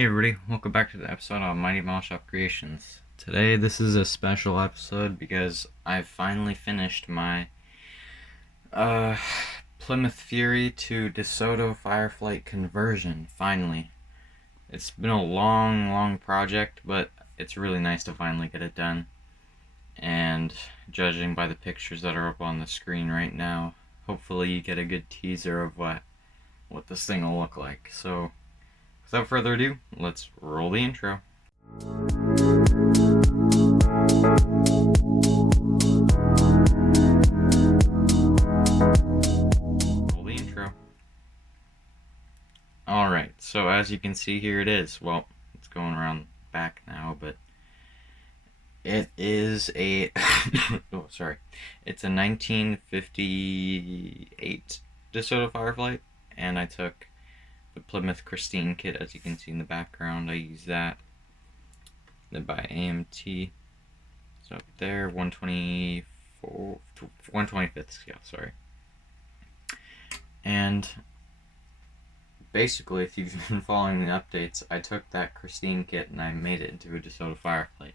Hey everybody, welcome back to the episode on Mighty Mall Shop Creations. Today this is a special episode because I've finally finished my uh, Plymouth Fury to DeSoto Fireflite conversion, finally. It's been a long project, but it's really nice to finally get it done. And judging by the pictures that are up on the screen right now, hopefully you get a good teaser of what this thing will look like. So without further ado, let's roll the intro. Roll the intro. Alright, so as you can see, here it is. Well, it's going around back now, but it is a oh, sorry. It's a 1958 DeSoto Fireflite, and I took the Plymouth Christine kit, as you can see in the background. I use that. Then by AMT. So up there, 125th scale, sorry. And basically, if you've been following the updates, I took that Christine kit and I made it into a DeSoto Fireflite.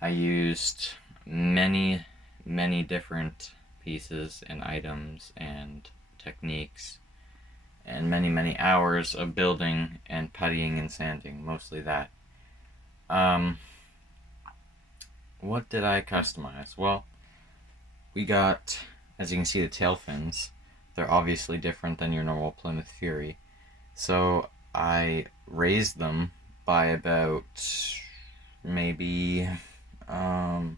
I used many different pieces and items and techniques and many hours of building and puttying and sanding, mostly that. What did I customize? Well, we got, as you can see, the tail fins. They're obviously different than your normal Plymouth Fury. So I raised them by about maybe, I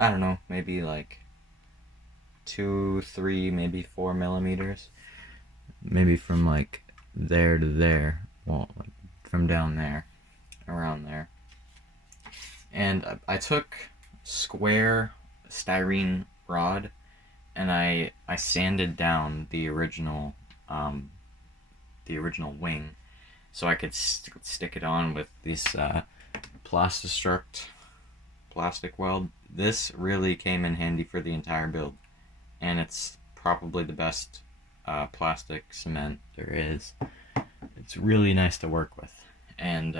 don't know, maybe like 2, 3, maybe 4 millimeters. Maybe from like there to there. Well, like from down there, around there. And I took square styrene rod and I sanded down the original wing so I could stick it on with this Plastistruct plastic weld. This really came in handy for the entire build, and it's probably the best plastic cement there is. It's really nice to work with. And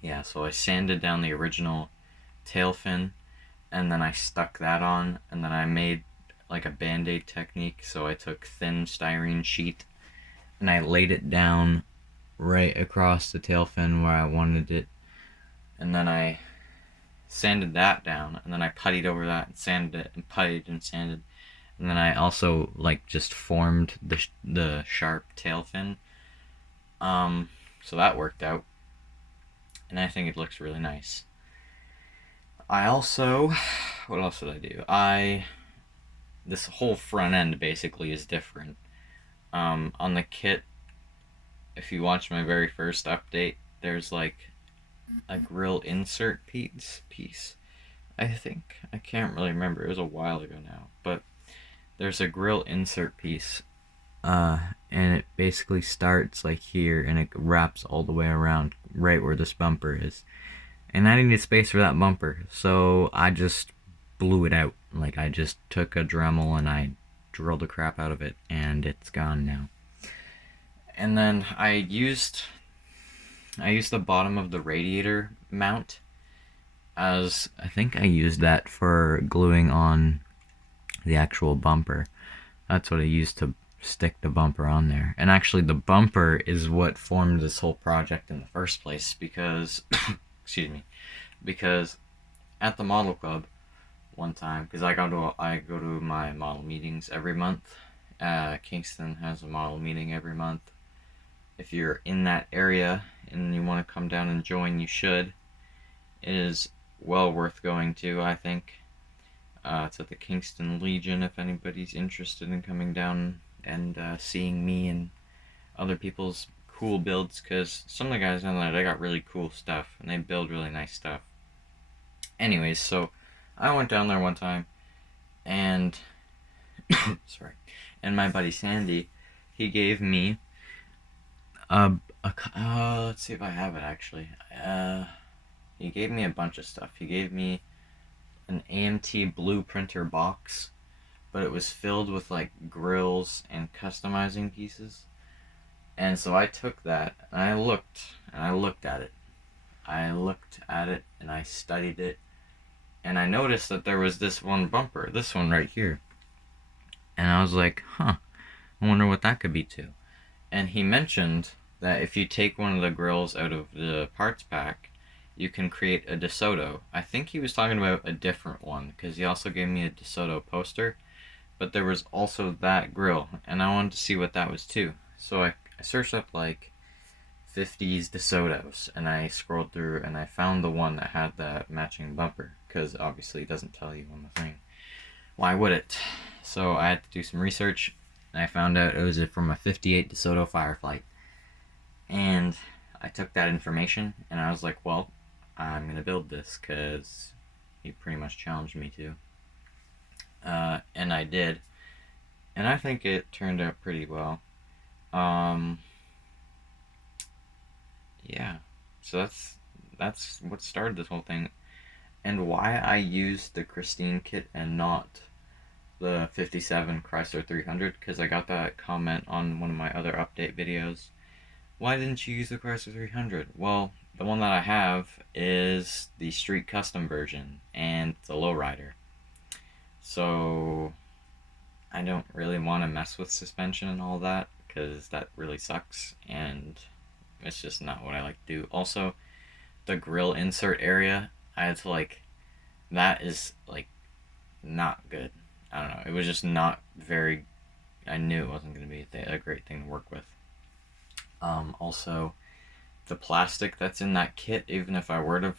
yeah, so I sanded down the original tail fin, and then I stuck that on, and then I made like a band-aid technique. So I took thin styrene sheet and I laid it down right across the tail fin where I wanted it, and then I sanded that down, and then I puttied over that and sanded it and puttied and sanded, and then I also like just formed the sharp tail fin. So that worked out, and I think it looks really nice. I also, what else did I do? This whole front end basically is different. On the kit, if you watch my very first update, there's like a grill insert piece. I think. I can't really remember. It was a while ago now. But there's a grill insert piece. And it basically starts like here and it wraps all the way around right where this bumper is. And I needed space for that bumper, so I just blew it out. Like, I just took a Dremel and I drilled the crap out of it, and it's gone now. And then I used the bottom of the radiator mount as, I think I used that for gluing on the actual bumper. That's what I used to stick the bumper on there. And actually the bumper is what formed this whole project in the first place, because excuse me, because at the model club one time, because I go to my model meetings every month. Kingston has a model meeting every month. If you're in that area and you want to come down and join, you should. It is well worth going to, I think. It's at the Kingston Legion if anybody's interested in coming down and seeing me and other people's cool builds, because some of the guys down there, they got really cool stuff and they build really nice stuff. Anyways, so I went down there one time and sorry, and my buddy Sandy, he gave me let's see if I have it actually. He gave me a bunch of stuff. He gave me an AMT blue printer box, but it was filled with like grills and customizing pieces. And so I took that and I looked at it. I looked at it and I studied it, and I noticed that there was this one bumper, this one right here. And I was like, huh, I wonder what that could be too. And he mentioned that if you take one of the grills out of the parts pack, you can create a DeSoto. I think he was talking about a different one, because he also gave me a DeSoto poster, but there was also that grill, and I wanted to see what that was too. So I searched up like 50s DeSotos, and I scrolled through and I found the one that had that matching bumper, because obviously it doesn't tell you on the thing. Why would it? So I had to do some research, and I found out it was from a 58 DeSoto Fireflite. And I took that information and I was like, well, I'm going to build this because he pretty much challenged me to. And I did. And I think it turned out pretty well. Yeah. So that's what started this whole thing. And why I used the Christine kit and not the 57 Chrysler 300, because I got that comment on one of my other update videos. Why didn't you use the Chrysler 300? Well, the one that I have is the street custom version, and it's a lowrider. So I don't really want to mess with suspension and all that, because that really sucks, and it's just not what I like to do. Also, the grill insert area, I had to that is not good. I don't know. It was just not very. I knew it wasn't going to be a great thing to work with. Also, the plastic that's in that kit, even if I were to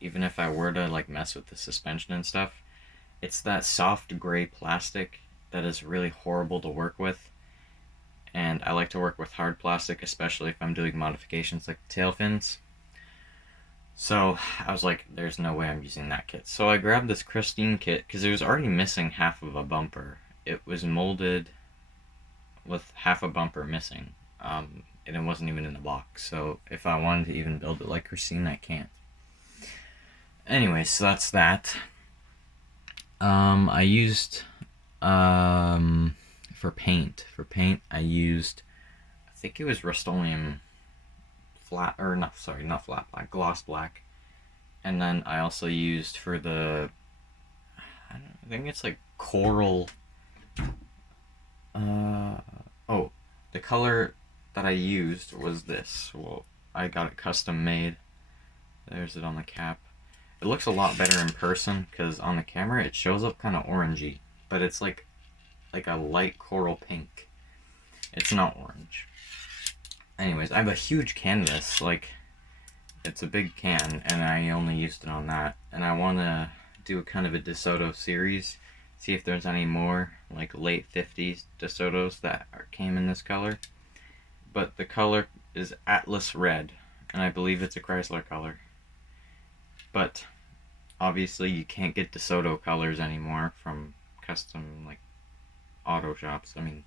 even if I were to mess with the suspension and stuff, it's that soft gray plastic that is really horrible to work with. And I like to work with hard plastic, especially if I'm doing modifications like tail fins. So I was like, there's no way I'm using that kit. So I grabbed this Christine kit because it was already missing half of a bumper. It was molded with half a bumper missing. And it wasn't even in the box. So if I wanted to even build it like Christine, I can't. Anyway, so that's that. I used for paint. For paint, I used, I think it was Rust-Oleum flat, or not, sorry, not flat black, gloss black. And then I also used for the, I think it's like coral. Oh, the color that I used was this. Well, I got it custom made. There's it on the cap. It looks a lot better in person because on the camera it shows up kind of orangey, but it's like a light coral pink. It's not orange. Anyways, I have a huge canvas, it's a big can, and I only used it on that. And I want to do a kind of a DeSoto series, see if there's any more late 50s DeSotos that came in this color. But the color is Atlas Red, and I believe it's a Chrysler color. But obviously you can't get DeSoto colors anymore from custom auto shops. I mean,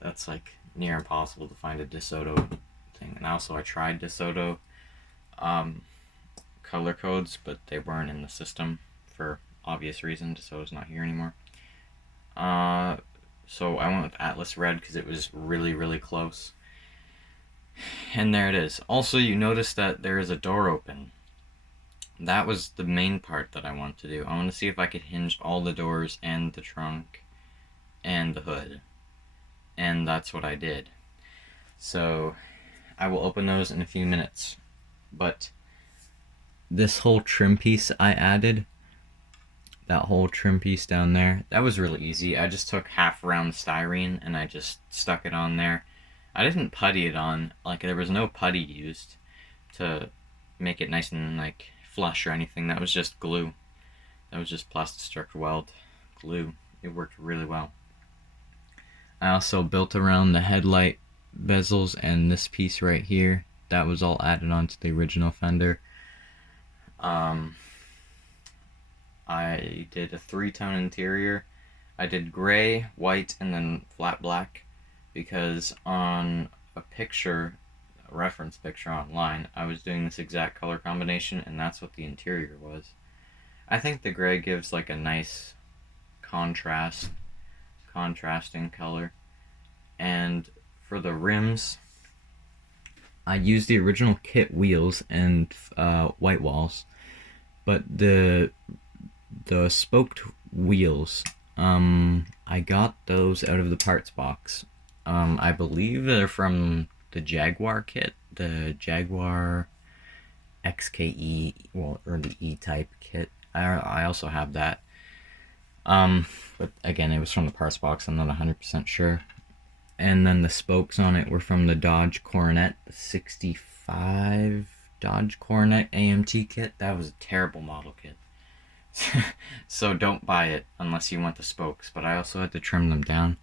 that's near impossible to find a DeSoto thing. And also I tried DeSoto color codes, but they weren't in the system for obvious reasons. DeSoto's not here anymore. So I went with Atlas Red because it was really, really close. And there it is. Also, you notice that there is a door open. That was the main part that I want to do. I want to see if I could hinge all the doors and the trunk and the hood. And that's what I did. So I will open those in a few minutes. But this whole trim piece I added, that whole trim piece down there, that was really easy. I just took half round styrene and I just stuck it on there. I didn't putty it on. There was no putty used to make it nice and flush or anything. That was just glue. That was just Plastistruct Weld glue. It worked really well. I also built around the headlight bezels and this piece right here. That was all added onto the original fender. I did a 3-tone interior. I did gray, white, and then flat black, because on a reference picture online, I was doing this exact color combination, and that's what the interior was. I think the gray gives a nice contrasting color. And for the rims, I used the original kit wheels and white walls, but the spoked wheels, I got those out of the parts box. I believe they're from the Jaguar kit, the Jaguar XKE, well, or the E-type kit. I also have that. But again, it was from the parts box. I'm not 100% sure. And then the spokes on it were from the Dodge Coronet, the 65 Dodge Coronet AMT kit. That was a terrible model kit. So don't buy it unless you want the spokes. But I also had to trim them down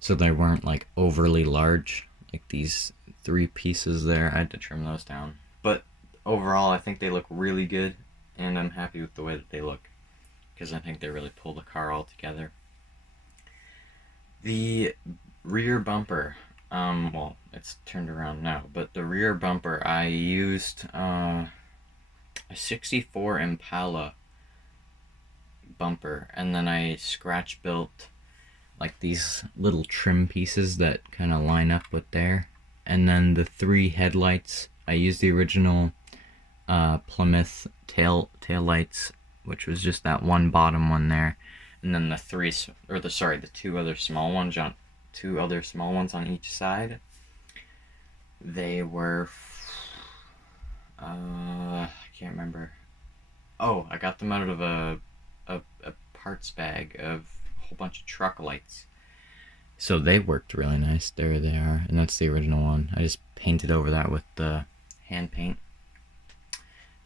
so they weren't like overly large. Like these 3 pieces there, I had to trim those down. But overall, I think they look really good, and I'm happy with the way that they look because I think they really pull the car all together. The rear bumper, well, it's turned around now, but the rear bumper, I used a 64 Impala bumper, and then I scratch built like these little trim pieces that kind of line up with there. And then the 3 headlights, I used the original Plymouth tail lights, which was just that one bottom one there, and then the 2 other small ones on each side. They were I can't remember. Oh, I got them out of a parts bag of a whole bunch of truck lights. So they worked really nice. There they are, and that's the original one. I just painted over that with the hand paint.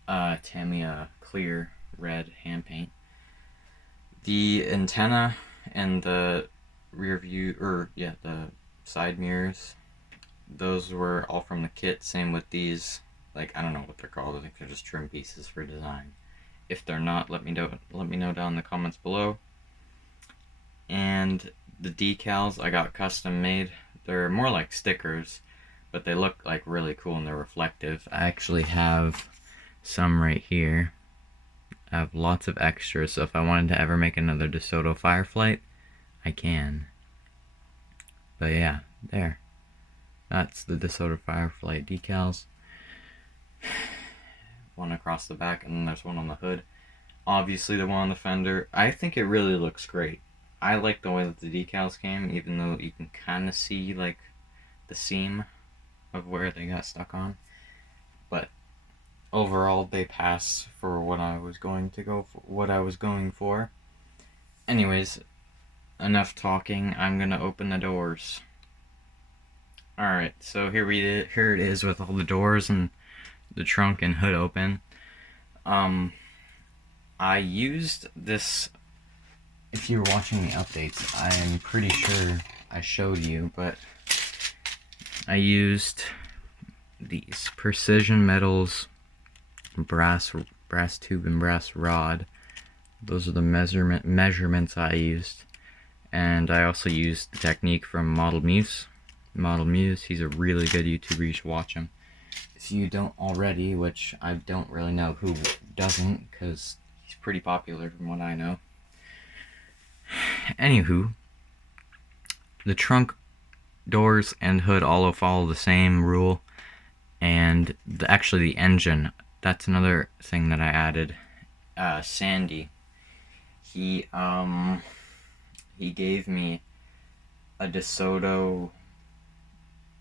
Tamiya clear red hand paint. The antenna and the rear view, the side mirrors, those were all from the kit. Same with these. Like, I don't know what they're called. I think they're just trim pieces for design. If they're not, let me know down in the comments below. And the decals I got custom made. They're more like stickers, but they look like really cool and they're reflective. I actually have some right here. I have lots of extras, so if I wanted to ever make another DeSoto Fireflite, I can. But yeah, there. That's the DeSoto Fireflite decals. One across the back, and then there's one on the hood. Obviously the one on the fender. I think it really looks great. I like the way that the decals came, even though you can kind of see like the seam of where they got stuck on. But overall, they pass for what I was going for. Anyways, enough talking. I'm gonna open the doors. Alright, so here it is with all the doors and the trunk and hood open. I used this, if you were watching the updates, I am pretty sure I showed you, but I used these Precision Metals brass tube and brass rod. Those are the measurements I used. And I also used the technique from Model Muse. He's a really good YouTuber, you should watch him. If you don't already, which I don't really know who doesn't, because he's pretty popular from what I know. Anywho, the trunk, doors, and hood all follow the same rule. And actually the engine, that's another thing that I added. Sandy, he gave me a DeSoto.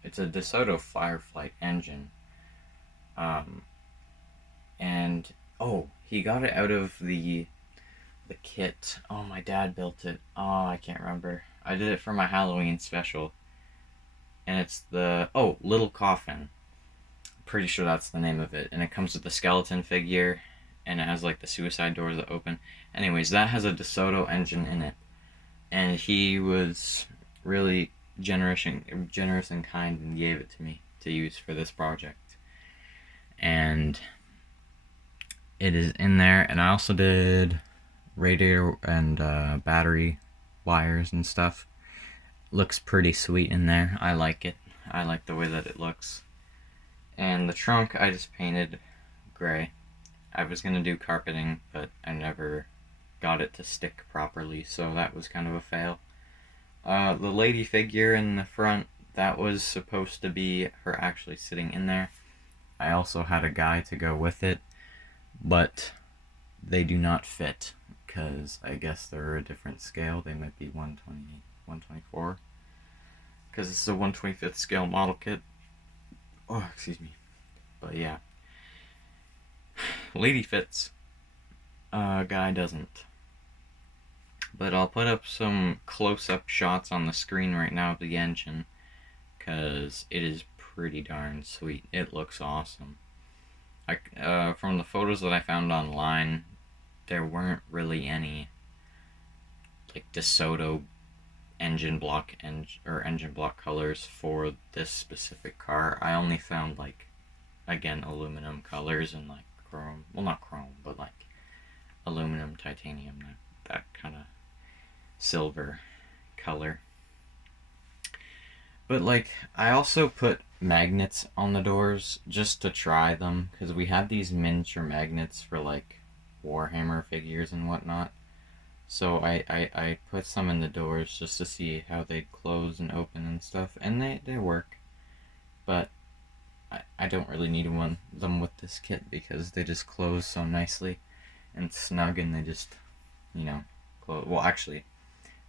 It's a DeSoto Fireflite engine. And he got it out of the kit. Oh, my dad built it. Oh, I can't remember. I did it for my Halloween special. And it's the Little Coffin. Pretty sure that's the name of it. And it comes with the skeleton figure, and it has like the suicide doors that open. Anyways, that has a DeSoto engine in it. And he was really generous and kind and gave it to me to use for this project. And it is in there, and I also did radiator and battery wires and stuff. Looks pretty sweet in there. I like it. I like the way that it looks. And the trunk I just painted gray. I was gonna do carpeting, but I never got it to stick properly, so that was kind of a fail. The lady figure in the front, that was supposed to be her actually sitting in there. I also had a guy to go with it, but they do not fit because I guess they're a different scale. They might be 120, 124 because it's a 125th scale model kit. Oh, excuse me. But yeah, lady fits, guy doesn't. But I'll put up some close-up shots on the screen right now of the engine because it is pretty darn sweet. It looks awesome. From the photos that I found online, there weren't really any like DeSoto engine block colors for this specific car. I only found like, again, aluminum colors and like chrome. Well, not chrome, but like aluminum, titanium, that kind of silver color. But like, I also put magnets on the doors just to try them because we have these miniature magnets for like Warhammer figures and whatnot. So I put some in the doors just to see how they close and open and stuff, and they work. But I don't really need them with this kit because they just close so nicely and snug, and they just, close. Well, actually,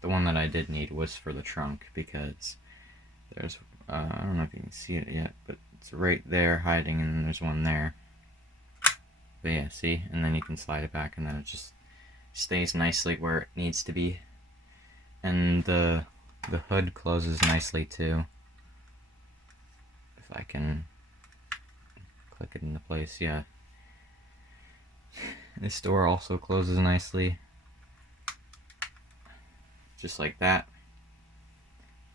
the one that I did need was for the trunk because there's, I don't know if you can see it yet, but it's right there hiding, and then there's one there. But yeah, see? And then you can slide it back, and then it just stays nicely where it needs to be. And the hood closes nicely too. If I can click it into place, yeah. This door also closes nicely. Just like that.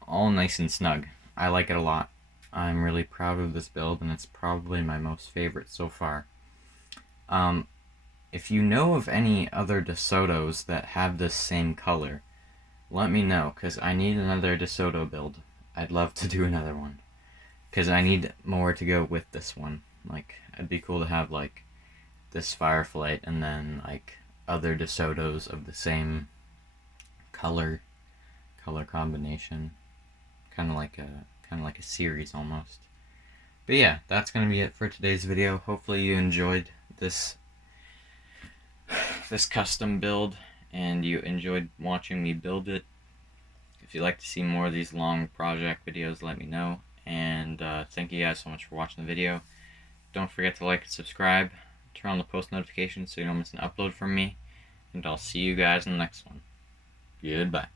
All nice and snug. I like it a lot. I'm really proud of this build, and it's probably my most favorite so far. If you know of any other DeSotos that have this same color, let me know, because I need another DeSoto build. I'd love to do another one, because I need more to go with this one. Like, it'd be cool to have, like, this Fireflite, and then, like, other DeSotos of the same color combination. Kind of like a series, almost. But yeah, that's going to be it for today's video. Hopefully you enjoyed this custom build, and you enjoyed watching me build it. If you'd like to see more of these long project videos, let me know. And thank you guys so much for watching the video. Don't forget to like and subscribe. Turn on the post notifications so you don't miss an upload from me. And I'll see you guys in the next one. Goodbye.